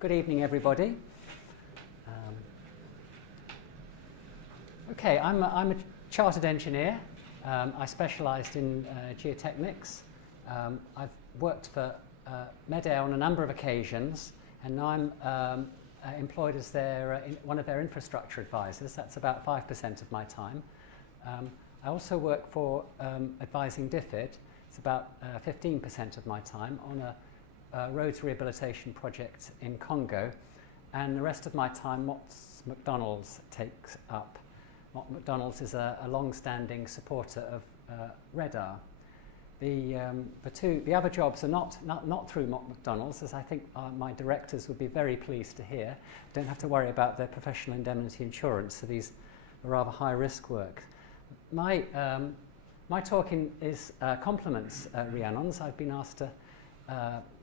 Good evening, everybody. Okay, I'm a chartered engineer. I specialised in geotechnics. I've worked for Medair on a number of occasions, and now I'm employed as one of their infrastructure advisors. That's about 5% of my time. I also work for advising DFID. It's about 15% of my time on a roads rehabilitation project in Congo, and the rest of my time McDonald's takes up. McDonald's is a long-standing supporter of RedR. The other jobs are not through McDonald's, as I think my directors would be very pleased to hear. Don't have to worry about their professional indemnity insurance, so these are rather high-risk work. My talking complements Rhiannon's. I've been asked to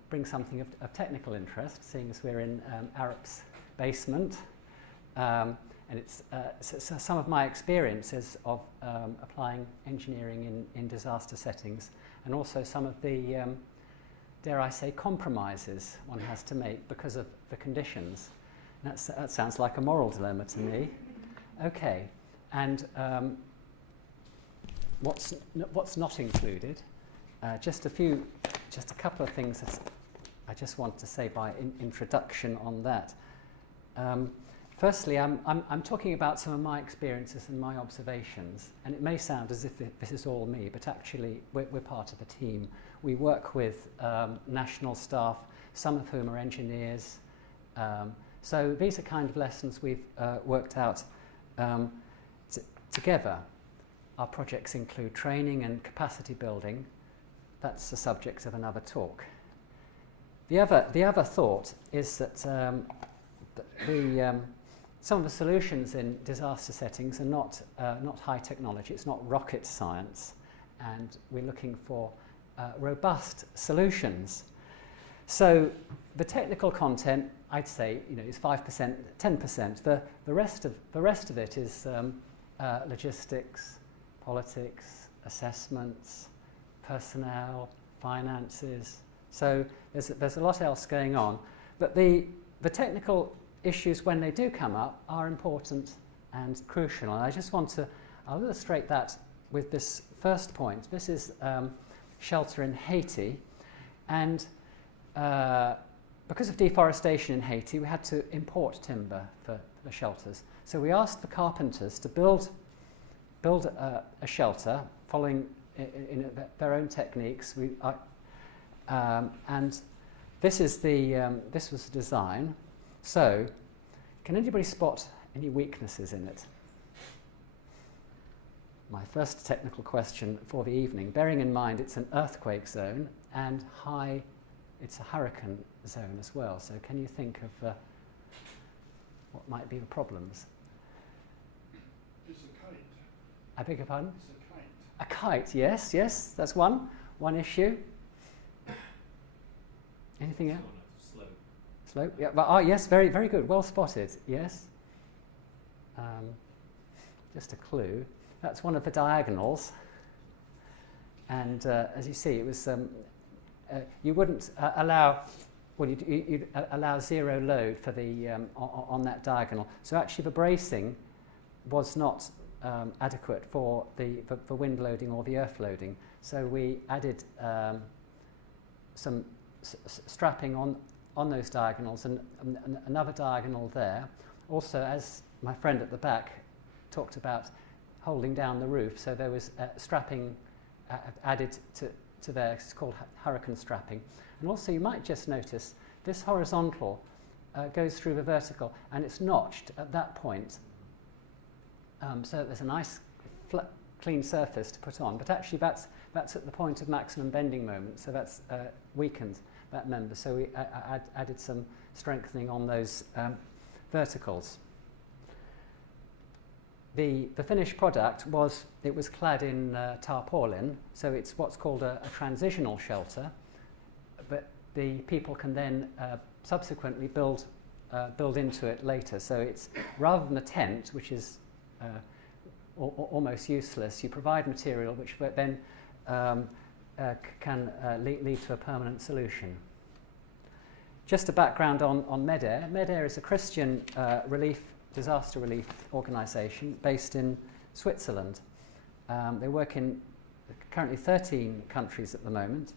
bring something of technical interest, seeing as we're in Arup's basement. And it's some of my experiences of applying engineering in disaster settings, and also some of the, dare I say, compromises one has to make because of the conditions. And that sounds like a moral dilemma to me. Okay, and what's not included? Just a couple of things that I just want to say by introduction on that. Firstly, I'm talking about some of my experiences and my observations, and it may sound as if this is all me, but actually we're part of a team. We work with national staff, some of whom are engineers. So these are kind of lessons we've worked out together. Our projects include training and capacity building. That's the subject of another talk. The other thought is that some of the solutions in disaster settings are not high technology. It's not rocket science, and we're looking for robust solutions. So the technical content, I'd say, is 5%, 10%. The rest of it is logistics, politics, assessments, personnel, finances. So there's a lot else going on, but the technical issues, when they do come up, are important and crucial. And I just I'll illustrate that with this first point. This is shelter in Haiti, and because of deforestation in Haiti, we had to import timber for the shelters. So we asked the carpenters to build a shelter following in their own techniques. And this was the design. So, can anybody spot any weaknesses in it? My first technical question for the evening, bearing in mind it's an earthquake zone and it's a hurricane zone as well. So can you think of what might be the problems? It's a kite. I beg your pardon? It's a kite. A kite, yes, that's one issue. Anything else? Slope, yeah. Well, yes, very, very good. Well spotted, yes. Just a clue. That's one of the diagonals. And as you see, it was, you wouldn't allow, well, you'd allow zero load for the, on that diagonal. So actually the bracing was not adequate for the wind loading or the earth loading. So we added some strapping on those diagonals, and another diagonal there. Also, as my friend at the back talked about, holding down the roof, so there was strapping added to there. It's called hurricane strapping. And also you might just notice this horizontal goes through the vertical, and it's notched at that point, so there's a nice flat, clean surface to put on, but actually that's at the point of maximum bending moment, so that's weakened that member. So we added some strengthening on those verticals. The finished product was clad in tarpaulin, so it's what's called a transitional shelter, but the people can then subsequently build into it later. So it's rather than a tent, which is almost useless, you provide material which then can lead to a permanent solution. just a background on Medair. Medair is a Christian disaster relief organisation based in Switzerland. They work in currently 13 countries at the moment.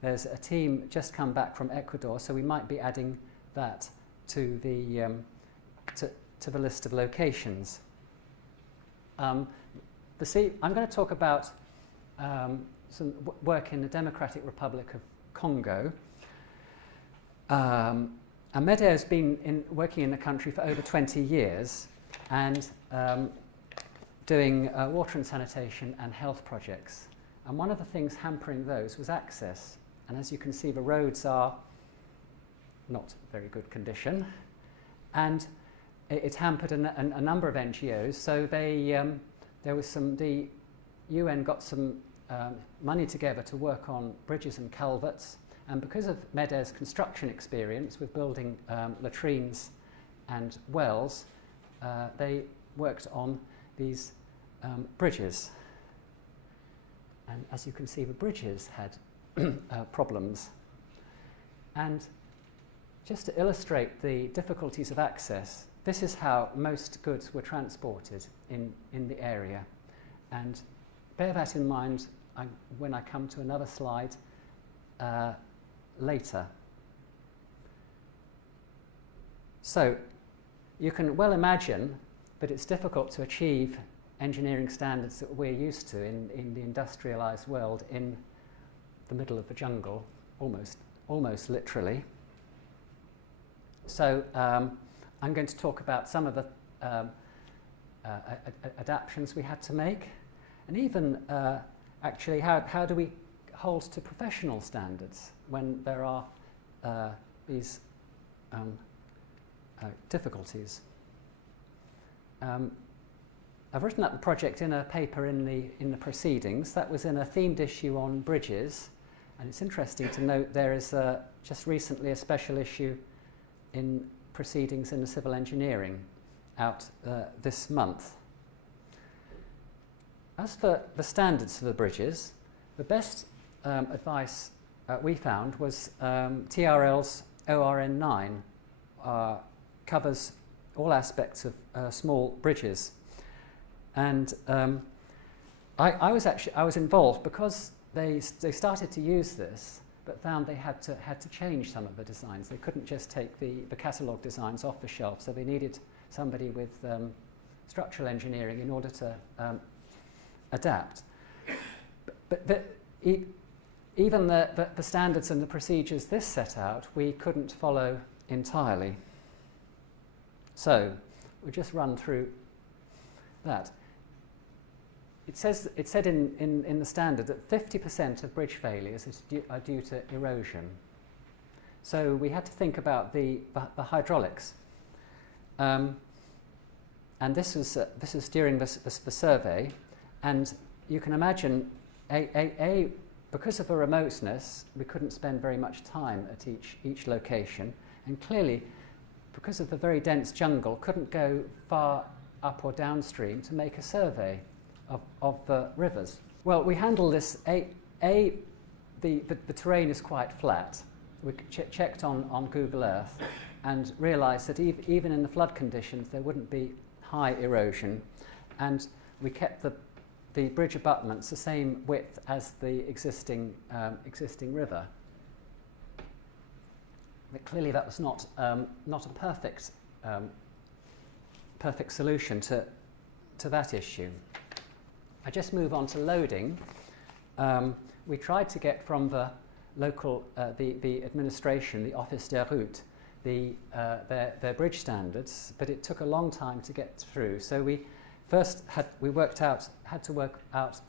There's a team just come back from Ecuador, so we might be adding that to the list of locations. I'm going to talk about some work in the Democratic Republic of Congo. And Medair has been working in the country for over 20 years and doing water and sanitation and health projects. And one of the things hampering those was access. And as you can see, the roads are not very good condition. And it hampered a number of NGOs. So the UN got some money together to work on bridges and culverts. And because of Medair's construction experience with building latrines and wells, they worked on these bridges. And as you can see, the bridges had problems. And just to illustrate the difficulties of access, this is how most goods were transported in the area. And bear that in mind when I come to another slide later. So you can well imagine that it's difficult to achieve engineering standards that we're used to in the industrialized world in the middle of the jungle, almost literally. So I'm going to talk about some of the adaptations we had to make, and even actually how do we hold to professional standards when there are these difficulties. I've written up the project in a paper in the proceedings. That was in a themed issue on bridges, and it's interesting to note there is just recently a special issue in proceedings in the civil engineering out this month. As for the standards for the bridges, the best advice we found was TRL's ORN 9 covers all aspects of small bridges. And I was involved because they started to use this, but found they had to change some of the designs. They couldn't just take the catalogue designs off the shelf, so they needed somebody with structural engineering in order to adapt. But even the standards and the procedures this set out, we couldn't follow entirely. So we'll just run through that. It said in the standard that 50% of bridge failures are due to erosion. So we had to think about the hydraulics. And this was during the survey. And you can imagine, because of the remoteness, we couldn't spend very much time at each location. And clearly, because of the very dense jungle, couldn't go far up or downstream to make a survey of the rivers. Well, we handle this. The terrain is quite flat. We checked on Google Earth and realised that even in the flood conditions there wouldn't be high erosion, and we kept the bridge abutments the same width as the existing river. But clearly that was not a perfect solution to that issue. I just move on to loading. We tried to get from the local, the administration, the Office der Route, their bridge standards, but it took a long time to get through. So we first had to work out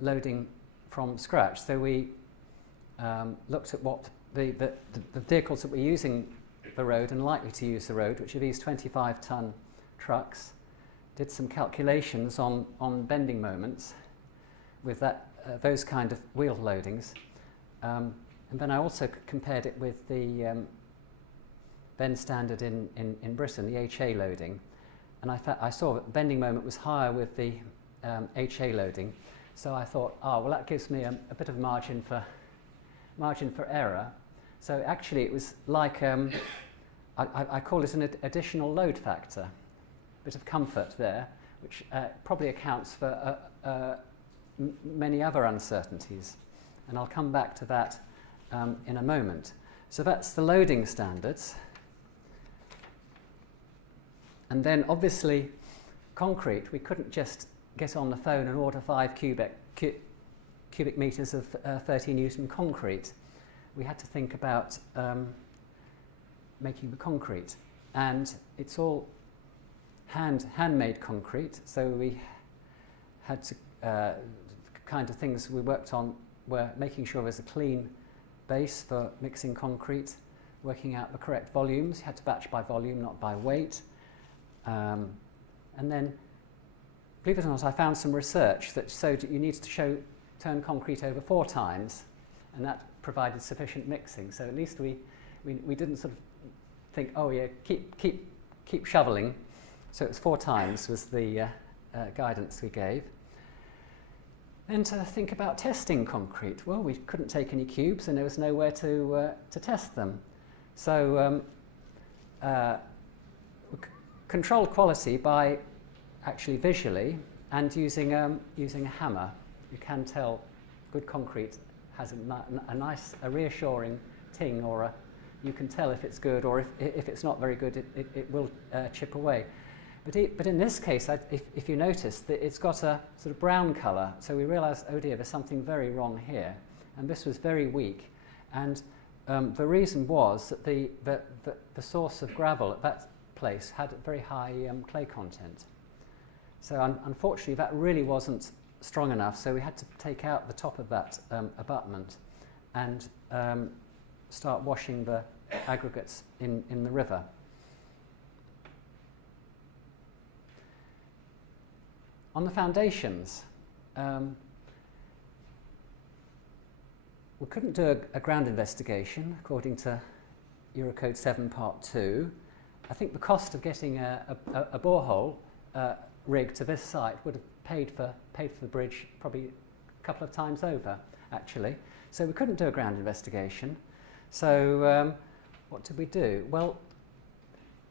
loading from scratch. So we looked at what the vehicles that were using the road and likely to use the road, which are these 25-ton trucks. Did some calculations on bending moments with those kind of wheel loadings. And then I also compared it with the bend standard in Britain, the HA loading. And I saw that bending moment was higher with the HA loading. So I thought, well, that gives me a bit of margin for error. So actually it was like, I call it an additional load factor, a bit of comfort there, which probably accounts for many other uncertainties. And I'll come back to that in a moment. So that's the loading standards. And then obviously concrete, we couldn't just get on the phone and order 5 cubic meters of 30 Newton concrete. We had to think about making the concrete. And it's all handmade concrete, so we had to, kind of things we worked on were making sure there's a clean base for mixing concrete, working out the correct volumes. You had to batch by volume, not by weight. And then, believe it or not, I found some research that showed that you need to turn concrete over 4 times, and that provided sufficient mixing. So at least we didn't sort of think, oh yeah, keep shoveling. So it was 4 times was the guidance we gave. Then to think about testing concrete. Well, we couldn't take any cubes and there was nowhere to test them. So control quality by actually visually and using a hammer. You can tell good concrete has a nice, reassuring ting, or you can tell if it's good, or if it's not very good, it will chip away. But in this case, if you notice, that it's got a sort of brown colour, so we realised, oh dear, there's something very wrong here. And this was very weak. And the reason was that the source of gravel at that place had a very high clay content. So unfortunately, that really wasn't strong enough, so we had to take out the top of that abutment and start washing the aggregates in the river. On the foundations, we couldn't do a ground investigation according to Eurocode 7 Part 2. I think the cost of getting a borehole rig to this site would have paid for the bridge probably a couple of times over, actually. So we couldn't do a ground investigation. So what did we do? Well,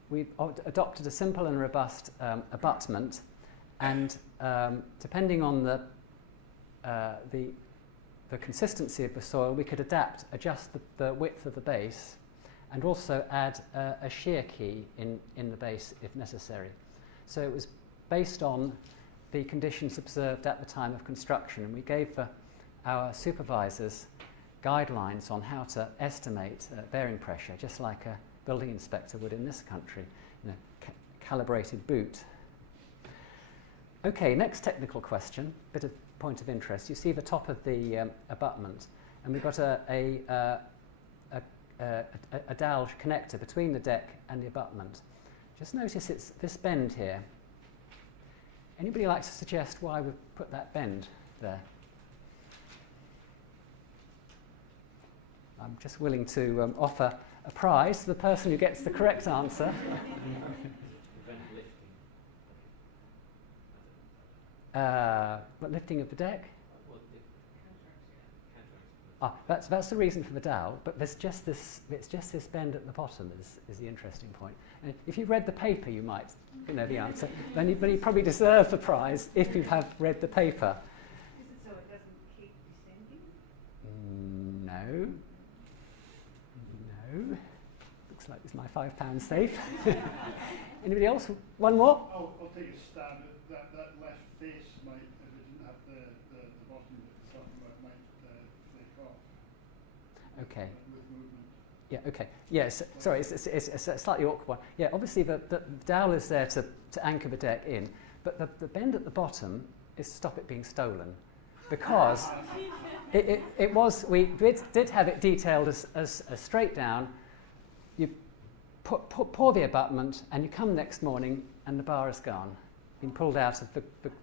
we adopted a simple and robust abutment, and depending on the consistency of the soil, we could adjust the width of the base, and also add a shear key in the base if necessary. So it was based on the conditions observed at the time of construction, and we gave our supervisors guidelines on how to estimate bearing pressure, just like a building inspector would in this country, calibrated boot. Okay, next technical question, bit of point of interest. You see the top of the abutment, and we've got a dowel connector between the deck and the abutment. Just notice it's this bend here. Anybody like to suggest why we put that bend there? I'm just willing to offer a prize to the person who gets the correct answer. But lifting of the deck? That's the reason for the dowel, but it's just this bend at the bottom is the interesting point. And if you've read the paper, you might know the answer. Then you probably deserve the prize if you have read the paper. Is it so it doesn't keep descending? No. No. Looks like it's my £5 safe. Anybody else? One more? I'll take a stab at that left face might, if it didn't have the bottom bit, something that might flake off. Okay. With movement. Yeah, okay. Yes, sorry, it's a slightly awkward one. Yeah, obviously the dowel is there to anchor the deck in, but the bend at the bottom is to stop it being stolen. Because we did have it detailed as straight down. You pour the abutment and you come next morning and the bar is gone, been pulled out of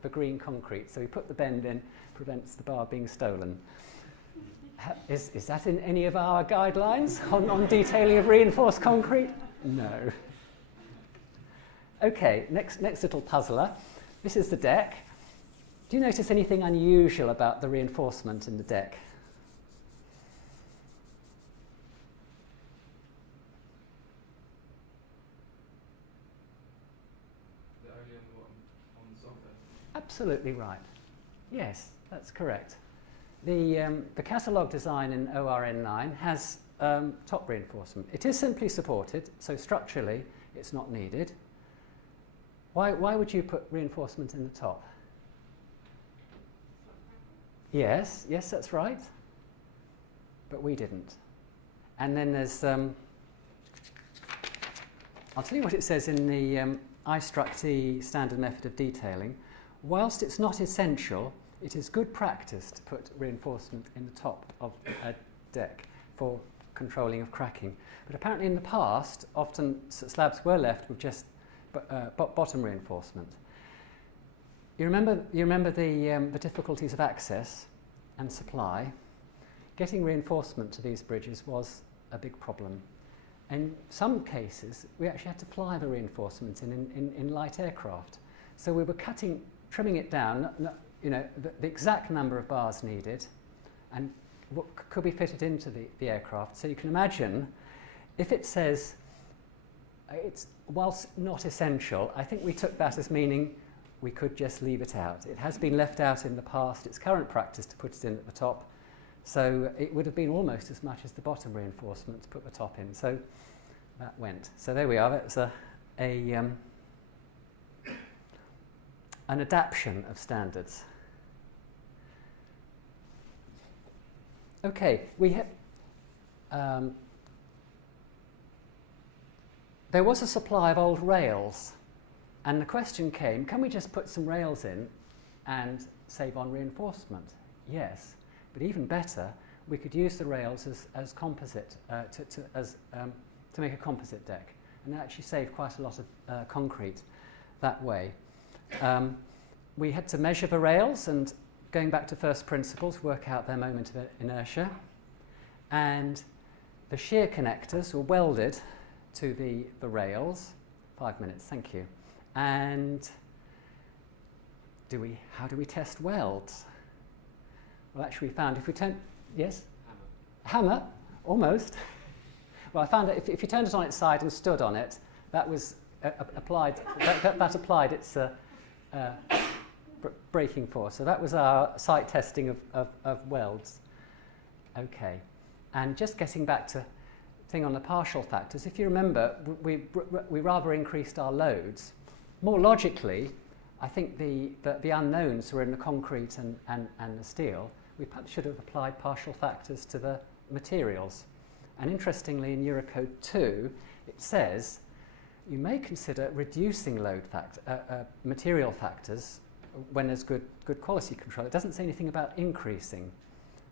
the green concrete. So we put the bend in, prevents the bar being stolen. Is that in any of our guidelines on detailing of reinforced concrete? No. Okay, next little puzzler. This is the deck. Do you notice anything unusual about the reinforcement in the deck? Absolutely right. Yes, that's correct. The catalogue design in ORN9 has top reinforcement. It is simply supported, so structurally it's not needed. Why would you put reinforcement in the top? Yes, that's right. But we didn't. And then there's, I'll tell you what it says in the I-Struct-E standard method of detailing. Whilst it's not essential, it is good practice to put reinforcement in the top of a deck for controlling of cracking. But apparently in the past, often slabs were left with just bottom reinforcement. You remember the difficulties of access and supply. Getting reinforcement to these bridges was a big problem. In some cases, we actually had to fly the reinforcement in light aircraft. So we were trimming it down, the exact number of bars needed, and what could be fitted into the aircraft. So you can imagine, if it says it's whilst not essential, I think we took that as meaning we could just leave it out. It has been left out in the past. It's current practice to put it in at the top. So it would have been almost as much as the bottom reinforcement to put the top in. So that went. So there we are. That's an adaptation of standards. Okay, there was a supply of old rails, and the question came, can we just put some rails in and save on reinforcement? Yes, but even better, we could use the rails as composite, to make a composite deck, and actually save quite a lot of concrete that way. We had to measure the rails and, going back to first principles, work out their moment of inertia, and the shear connectors were welded to the rails. 5 minutes, thank you. And how do we test welds? Well, actually we found if we turn, yes? Hammer, almost. Well, I found that if you turned it on its side and stood on it, that was applied, that applied its braking force. So that was our site testing of welds. Okay, and just getting back to thing on the partial factors, if you remember, we rather increased our loads. More logically, I think the unknowns were in the concrete and the steel. We perhaps should have applied partial factors to the materials. And interestingly, in Eurocode 2, it says you may consider reducing material factors when there's good quality control. It doesn't say anything about increasing.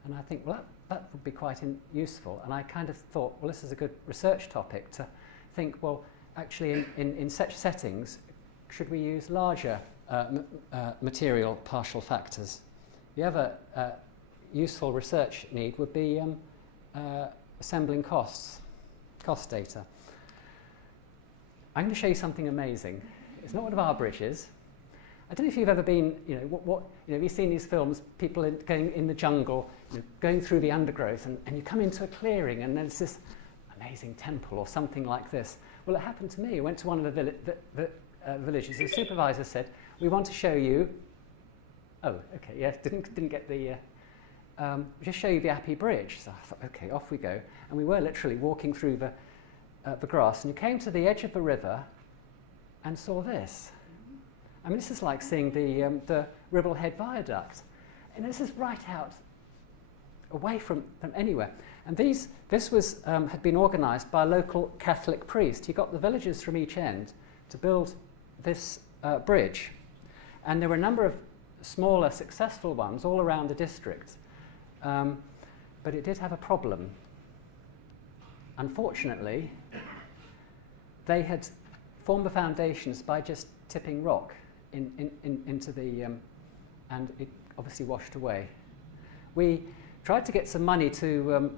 And I think, well, that would be quite useful. And I kind of thought, well, this is a good research topic to think, well, actually in such settings, should we use larger material partial factors? The other useful research need would be assembling cost data. I'm going to show you something amazing. It's not one of our bridges. I don't know if you've ever been, you've seen these films, people going in the jungle, going through the undergrowth, and you come into a clearing and there's this amazing temple or something like this. Well, it happened to me. I went to one of the villages. The supervisor said, "We want to show you." Oh, okay, yes, didn't get the. Just show you the Appy Bridge. So I thought, okay, off we go. And we were literally walking through the grass, and you came to the edge of the river, and saw this. I mean, this is like seeing the Ribble Head Viaduct. And this is right out away from anywhere. And this had been organised by a local Catholic priest. He got the villagers from each end to build this bridge. And there were a number of smaller, successful ones all around the district. But it did have a problem. Unfortunately, they had formed the foundations by just tipping rock into the, and it obviously washed away. We tried to get some money to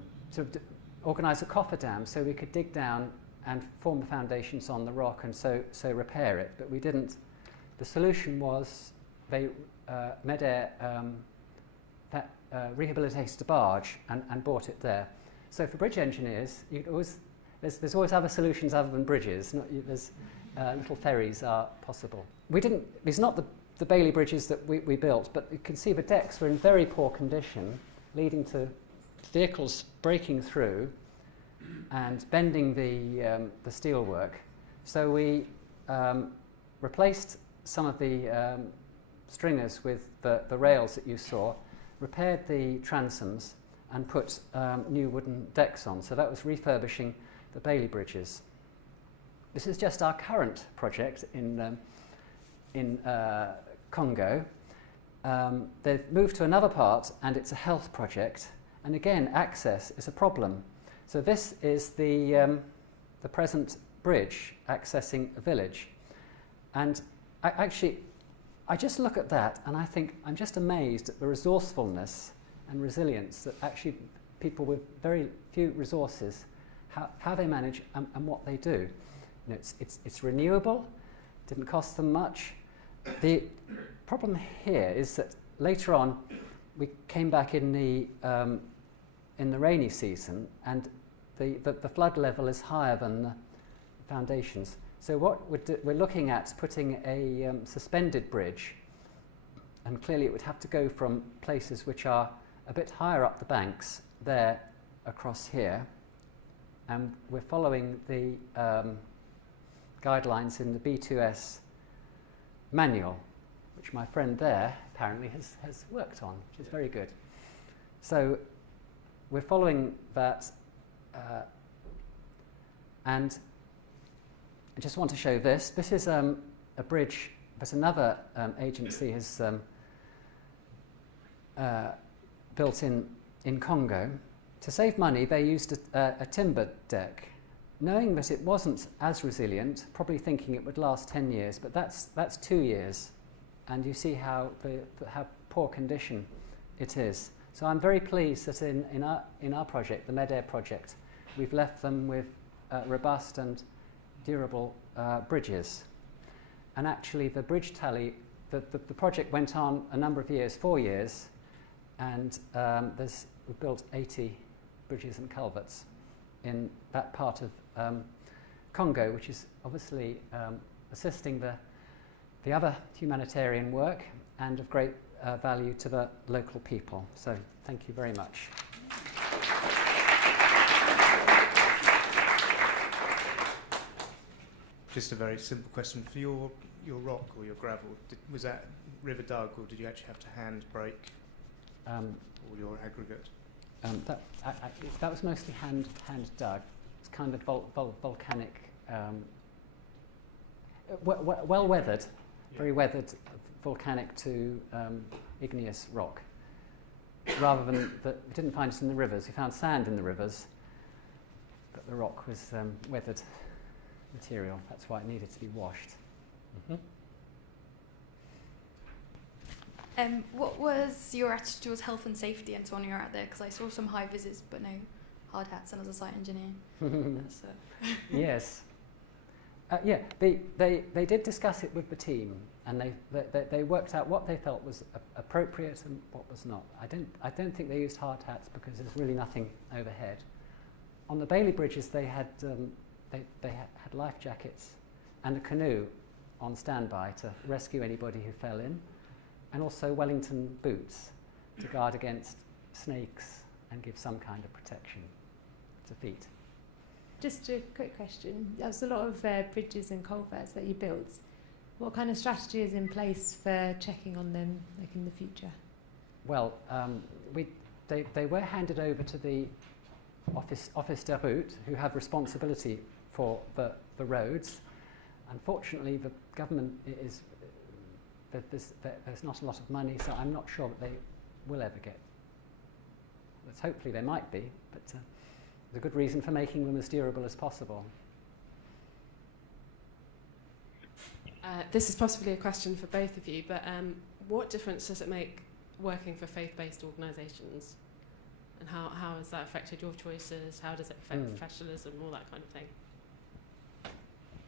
organise a cofferdam so we could dig down and form the foundations on the rock and so repair it, but we didn't. The solution was Medair rehabilitated a barge and bought it there. So for bridge engineers, there's always other solutions other than bridges. Little ferries are possible. It's not the Bailey bridges that we built, but you can see the decks were in very poor condition, leading to vehicles breaking through and bending the steelwork. So we replaced some of the stringers with the rails that you saw, repaired the transoms, and put new wooden decks on. So that was refurbishing the Bailey bridges. This is just our current project in Congo. They've moved to another part, and it's a health project. And again, access is a problem. So this is the present bridge accessing a village. And I just look at that and I think I'm just amazed at the resourcefulness and resilience that actually people with very few resources, how they manage and what they do. You know, it's renewable, didn't cost them much. The problem here is that later on we came back in the rainy season, and the flood level is higher than the foundations. So what we're looking at putting a suspended bridge, and clearly it would have to go from places which are a bit higher up the banks there across here, and we're following the guidelines in the B2S manual, which my friend there apparently has worked on, which is very good. So we're following that, and I just want to show this. This is a bridge that another agency has built in Congo. To save money, they used a timber deck, knowing that it wasn't as resilient, probably thinking it would last 10 years, but that's 2 years. And you see how poor condition it is. So I'm very pleased that in our project, the Medair project, we've left them with robust and durable bridges. And actually the bridge tally, the project went on a number of years, 4 years, and we've built 80 bridges and culverts in that part of Congo, which is obviously assisting the other humanitarian work and of great value to the local people. So thank you very much. Just a very simple question. For your rock or your gravel, was that river dug, or did you actually have to hand break all your aggregate? That was mostly hand dug. It's kind of volcanic, well weathered, yeah. Very weathered volcanic to igneous rock. Rather than we didn't find it in the rivers. We found sand in the rivers, but the rock was weathered material. That's why it needed to be washed. Mm-hmm. What was your attitude towards health and safety and so on when you were out there? Because I saw some high vises but no hard hats, and as a site engineer. Yes. Yeah, they did discuss it with the team, and they worked out what they felt was appropriate and what was not. I don't think they used hard hats because there's really nothing overhead. On the Bailey bridges, they had life jackets and a canoe on standby to rescue anybody who fell in, and also Wellington boots to guard against snakes and give some kind of protection to feet. Just a quick question. There's a lot of bridges and culverts that you built. What kind of strategy is in place for checking on them, like in the future? Well, they were handed over to the Office de Route, who have responsibility for the roads. Unfortunately, the government there's not a lot of money, so I'm not sure that they will ever get. Hopefully they might be, but there's a good reason for making them as durable as possible. This is possibly a question for both of you, but what difference does it make working for faith-based organisations? And how has that affected your choices? How does it affect professionalism, all that kind of thing?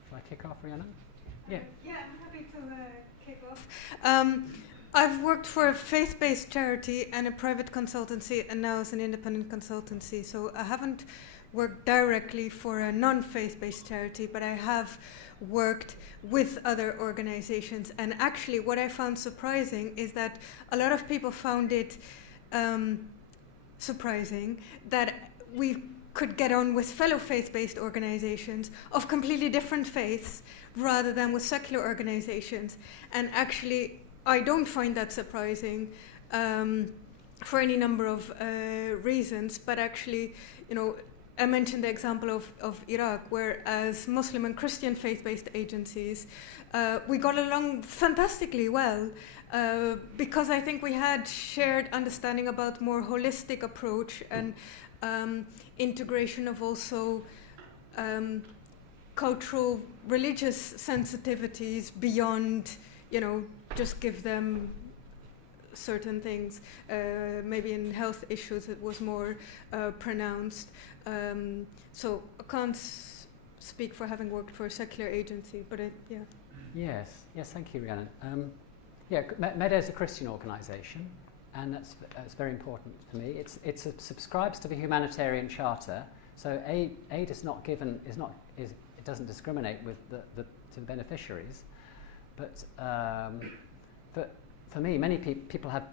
Shall I kick off, Rihanna? Yeah. Yeah, I'm happy to kick off. I've worked for a faith-based charity and a private consultancy, and now as an independent consultancy. So I haven't worked directly for a non-faith-based charity, but I have worked with other organizations. And actually what I found surprising is that a lot of people found it surprising that we could get on with fellow faith-based organizations of completely different faiths rather than with secular organizations. And actually, I don't find that surprising for any number of reasons, but actually, you know, I mentioned the example of Iraq, where as Muslim and Christian faith-based agencies, we got along fantastically well, because I think we had shared understanding about more holistic approach and integration of also cultural, religious sensitivities beyond, you know, just give them certain things. Maybe in health issues it was more pronounced. So I can't speak for having worked for a secular agency, but yeah. Yes, thank you, Rhiannon. Medair is a Christian organisation, and that's very important for me. It subscribes to the humanitarian charter, so aid is not given, it doesn't discriminate with to the beneficiaries, but for me, many people have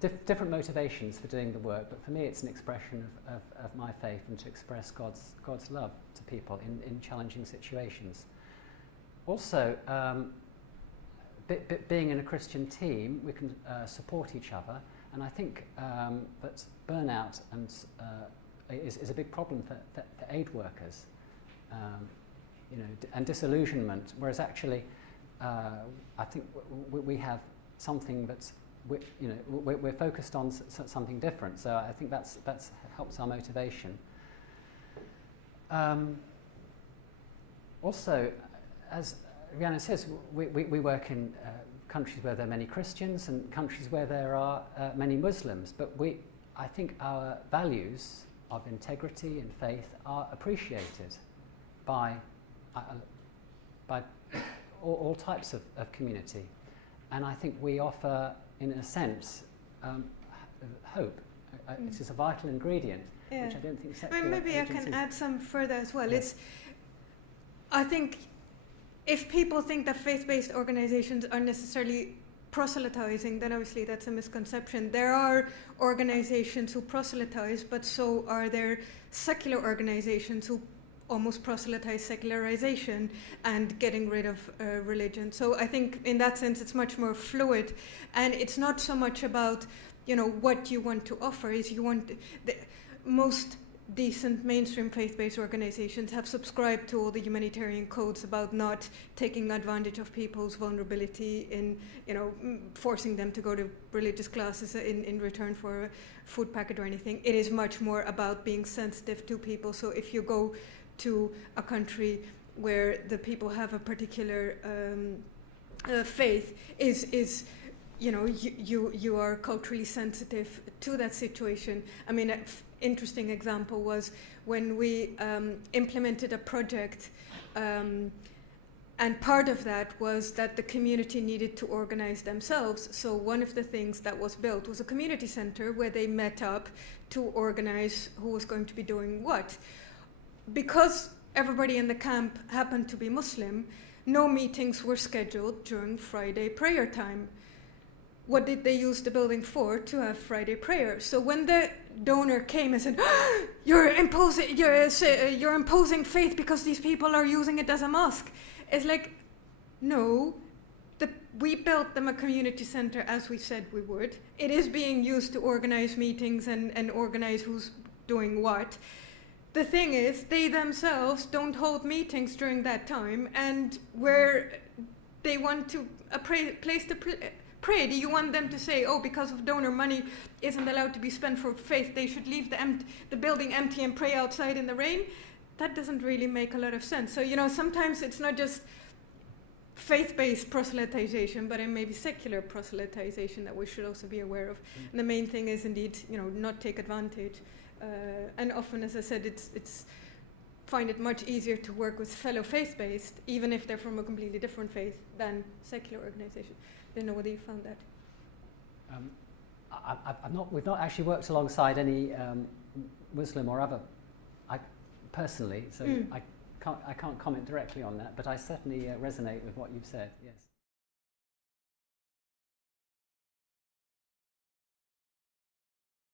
different motivations for doing the work, but for me it's an expression of my faith and to express God's love to people in challenging situations. Also, being in a Christian team, we can support each other, and I think that burnout is a big problem for aid workers, you know, and disillusionment, whereas actually I think we have something that's, we're focused on something different, so I think that's helps our motivation. Also, as Rhiannon says, we work in countries where there are many Christians and countries where there are many Muslims, but I think our values of integrity and faith are appreciated by all types of community, and I think we offer, in a sense, hope. This is a vital ingredient, which I don't think secular Maybe agencies. I can add some further as well. Yes. I think if people think that faith-based organizations are necessarily proselytizing, then obviously that's a misconception. There are organizations who proselytize, but so are there secular organizations who almost proselytize secularization and getting rid of religion. So I think in that sense it's much more fluid, and it's not so much about, you know, what you want to offer. Is you want most decent mainstream faith-based organizations have subscribed to all the humanitarian codes about not taking advantage of people's vulnerability in, you know, forcing them to go to religious classes in return for a food packet or anything. It is much more about being sensitive to people. So if you go to a country where the people have a particular faith, is you know, you are culturally sensitive to that situation. I mean, an interesting example was when we implemented a project, and part of that was that the community needed to organize themselves. So one of the things that was built was a community center where they met up to organize who was going to be doing what. Because everybody in the camp happened to be Muslim, no meetings were scheduled during Friday prayer time. What did they use the building for? To have Friday prayer. So when the donor came and said, oh, you're imposing faith because these people are using it as a mosque. It's like, no, we built them a community center as we said we would. It is being used to organize meetings and organize who's doing what. The thing is, they themselves don't hold meetings during that time, and where they want to place to pray, do you want them to say, oh, because of donor money isn't allowed to be spent for faith, they should leave the building empty and pray outside in the rain? That doesn't really make a lot of sense. So, you know, sometimes it's not just faith-based proselytization, but it may be secular proselytization that we should also be aware of. And the main thing is indeed, you know, not take advantage. And often, as I said, it's find it much easier to work with fellow faith-based, even if they're from a completely different faith, than secular organizations. I don't know whether you found that. We've not actually worked alongside any Muslim or other, personally. So I can't comment directly on that, but I certainly resonate with what you've said, yes.